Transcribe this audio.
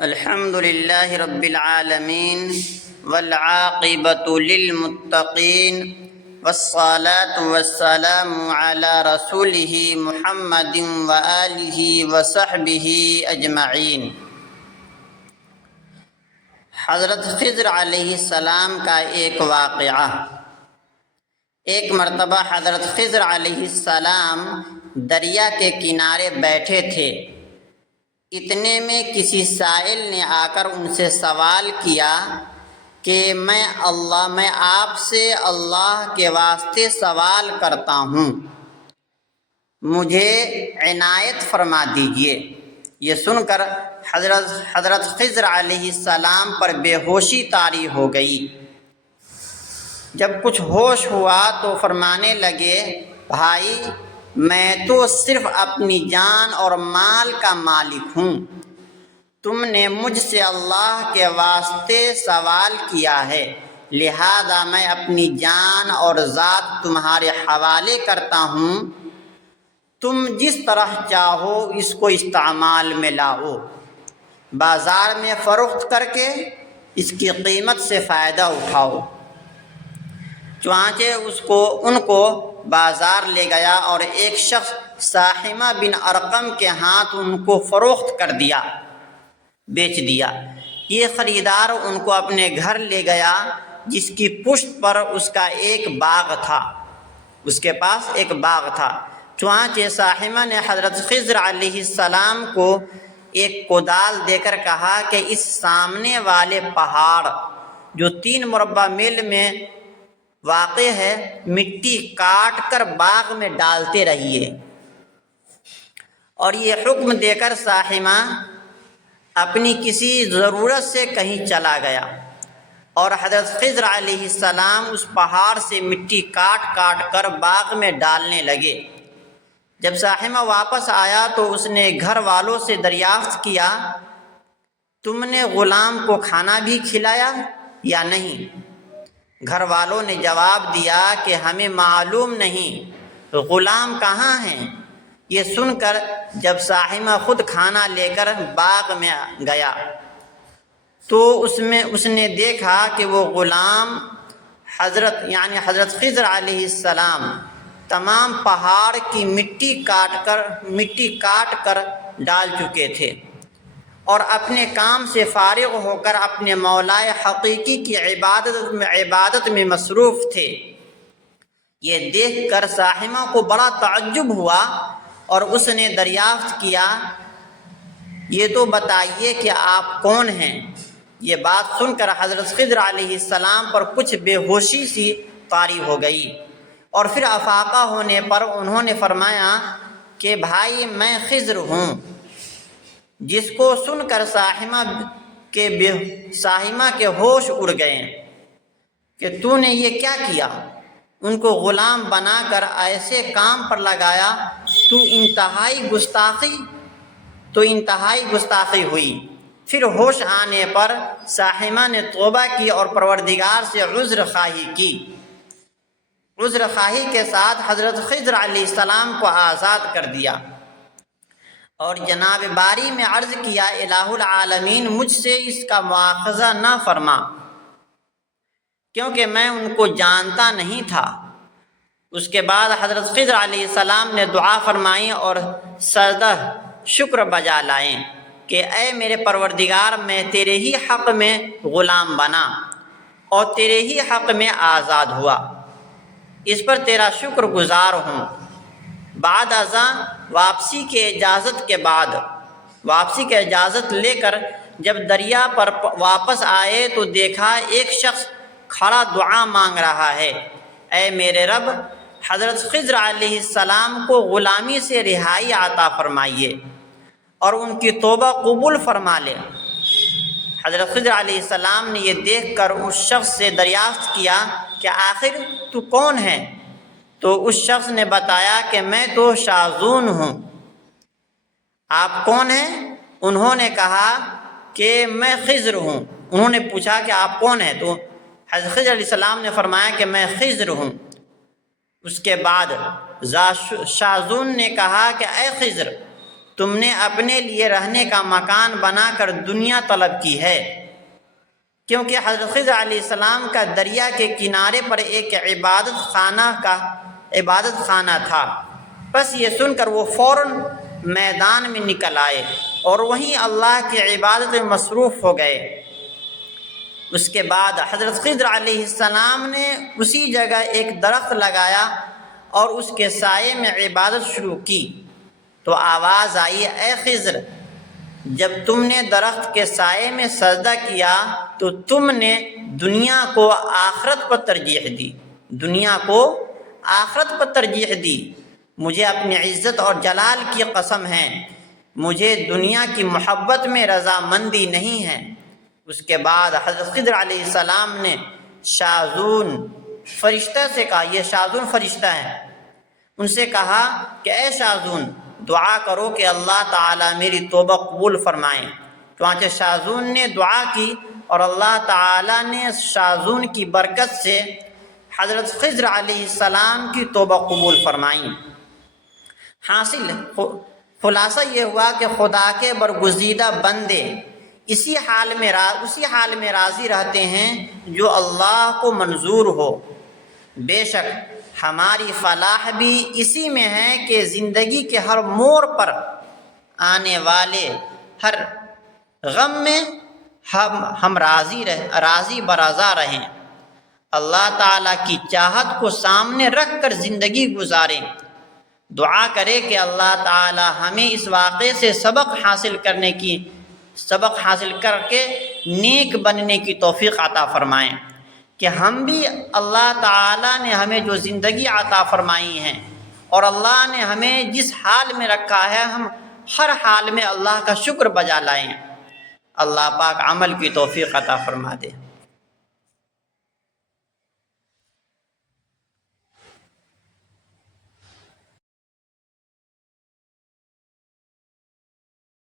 الحمد للہ رب العالمین والعاقبۃ للمتقین والصلاة والسلام علی رسولہ محمد وآلہ وصحبہ اجمعین۔ حضرت خضر علیہ السلام کا ایک واقعہ۔ ایک مرتبہ حضرت خضر علیہ السلام دریا کے کنارے بیٹھے تھے، اتنے میں کسی سائل نے آ کر ان سے سوال کیا کہ میں آپ سے اللہ کے واسطے سوال کرتا ہوں، مجھے عنایت فرما دیجیے۔ یہ سن کر حضرت خضر علیہ السلام پر بے ہوشی طاری ہو گئی۔ جب کچھ ہوش ہوا تو فرمانے لگے، بھائی میں تو صرف اپنی جان اور مال کا مالک ہوں، تم نے مجھ سے اللہ کے واسطے سوال کیا ہے، لہذا میں اپنی جان اور ذات تمہارے حوالے کرتا ہوں، تم جس طرح چاہو اس کو استعمال میں لاؤ، بازار میں فروخت کر کے اس کی قیمت سے فائدہ اٹھاؤ۔ چنانچہ ان کو بازار لے گیا اور ایک شخص ساحمہ بن ارقم کے ہاتھ ان کو فروخت کر دیا، بیچ دیا۔ یہ خریدار ان کو اپنے گھر لے گیا، جس کی پشت پر اس کا ایک باغ تھا، اس کے پاس ایک باغ تھا۔ چنانچہ ساحمہ نے حضرت خضر علیہ السلام کو ایک کدال دے کر کہا کہ اس سامنے والے پہاڑ جو 3 مربع میل میں واقع ہے، مٹی کاٹ کر باغ میں ڈالتے رہیے۔ اور یہ حکم دے کر ساحمہ اپنی کسی ضرورت سے کہیں چلا گیا، اور حضرت خضر علیہ السلام اس پہاڑ سے مٹی کاٹ کاٹ کر باغ میں ڈالنے لگے۔ جب ساحمہ واپس آیا تو اس نے گھر والوں سے دریافت کیا، تم نے غلام کو کھانا بھی کھلایا یا نہیں؟ گھر والوں نے جواب دیا کہ ہمیں معلوم نہیں، غلام کہاں ہیں؟ یہ سن کر جب ساحمہ خود کھانا لے کر باغ میں گیا تو اس نے دیکھا کہ وہ غلام حضرت خضر علیہ السلام تمام پہاڑ کی مٹی کاٹ کر ڈال چکے تھے اور اپنے کام سے فارغ ہو کر اپنے مولائے حقیقی کی عبادت میں مصروف تھے۔ یہ دیکھ کر ساحمہ کو بڑا تعجب ہوا اور اس نے دریافت کیا، یہ تو بتائیے کہ آپ کون ہیں؟ یہ بات سن کر حضرت خضر علیہ السلام پر کچھ بے ہوشی سی طاری ہو گئی، اور پھر افاقہ ہونے پر انہوں نے فرمایا کہ بھائی میں خضر ہوں۔ جس کو سن کر ساحمہ کے ہوش اڑ گئے کہ تو نے یہ کیا کیا؟ ان کو غلام بنا کر ایسے کام پر لگایا، تو انتہائی گستاخی ہوئی۔ پھر ہوش آنے پر ساحمہ نے توبہ کی اور پروردگار سے عذر خواہی کی۔ عذر خواہی کے ساتھ حضرت خضر علیہ السلام کو آزاد کر دیا اور جناب باری میں عرض کیا، الہ العالمین مجھ سے اس کا مواخذہ نہ فرما، کیونکہ میں ان کو جانتا نہیں تھا۔ اس کے بعد حضرت خضر علیہ السلام نے دعا فرمائی اور سجدہ شکر بجا لائیں کہ اے میرے پروردگار، میں تیرے ہی حق میں غلام بنا اور تیرے ہی حق میں آزاد ہوا، اس پر تیرا شکر گزار ہوں۔ بعد ازاں واپسی کے اجازت لے کر جب دریا پر واپس آئے تو دیکھا ایک شخص کھڑا دعا مانگ رہا ہے، اے میرے رب، حضرت خضر علیہ السلام کو غلامی سے رہائی عطا فرمائیے اور ان کی توبہ قبول فرما لے۔ حضرت خضر علیہ السلام نے یہ دیکھ کر اس شخص سے دریافت کیا کہ آخر تو کون ہے؟ تو اس شخص نے بتایا کہ میں تو شاذون ہوں۔ آپ کون ہیں؟ انہوں نے کہا کہ میں خضر ہوں۔ انہوں نے پوچھا کہ آپ کون ہیں؟ تو حضرت خضر علیہ السلام نے فرمایا کہ میں خضر ہوں۔ اس کے بعد شاذون نے کہا کہ اے خضر، تم نے اپنے لیے رہنے کا مکان بنا کر دنیا طلب کی ہے، کیونکہ حضرت خضر علیہ السلام کا دریا کے کنارے پر ایک عبادت خانہ تھا۔ بس یہ سن کر وہ فوراً میدان میں نکل آئے اور وہیں اللہ کی عبادت میں مصروف ہو گئے۔ اس کے بعد حضرت خضر علیہ السلام نے اسی جگہ ایک درخت لگایا اور اس کے سائے میں عبادت شروع کی، تو آواز آئی، اے خضر، جب تم نے درخت کے سائے میں سجدہ کیا تو تم نے دنیا کو آخرت پر ترجیح دی، دنیا کو آخرت پر ترجیح دی۔ مجھے اپنی عزت اور جلال کی قسم ہے، مجھے دنیا کی محبت میں رضامندی نہیں ہے۔ اس کے بعد حضرت خضر علیہ السلام نے شاذون فرشتہ سے کہا، یہ شاذون فرشتہ ہے، ان سے کہا کہ اے شاذون، دعا کرو کہ اللہ تعالیٰ میری توبہ قبول فرمائیں۔ چنانچہ شاذون نے دعا کی اور اللہ تعالیٰ نے شاذون کی برکت سے حضرت خضر علیہ السلام کی توبہ قبول فرمائیں۔ حاصل خلاصہ یہ ہوا کہ خدا کے برگزیدہ بندے اسی حال میں راضی رہتے ہیں جو اللہ کو منظور ہو۔ بے شک ہماری فلاح بھی اسی میں ہے کہ زندگی کے ہر موڑ پر آنے والے ہر غم میں ہم راضی برضا رہیں، اللہ تعالیٰ کی چاہت کو سامنے رکھ کر زندگی گزاریں۔ دعا کرے کہ اللہ تعالیٰ ہمیں اس واقعے سے سبق حاصل کر کے نیک بننے کی توفیق عطا فرمائیں، کہ ہم بھی اللہ تعالیٰ نے ہمیں جو زندگی عطا فرمائی ہیں اور اللہ نے ہمیں جس حال میں رکھا ہے، ہم ہر حال میں اللہ کا شکر بجا لائیں۔ اللہ پاک عمل کی توفیق عطا فرما دے۔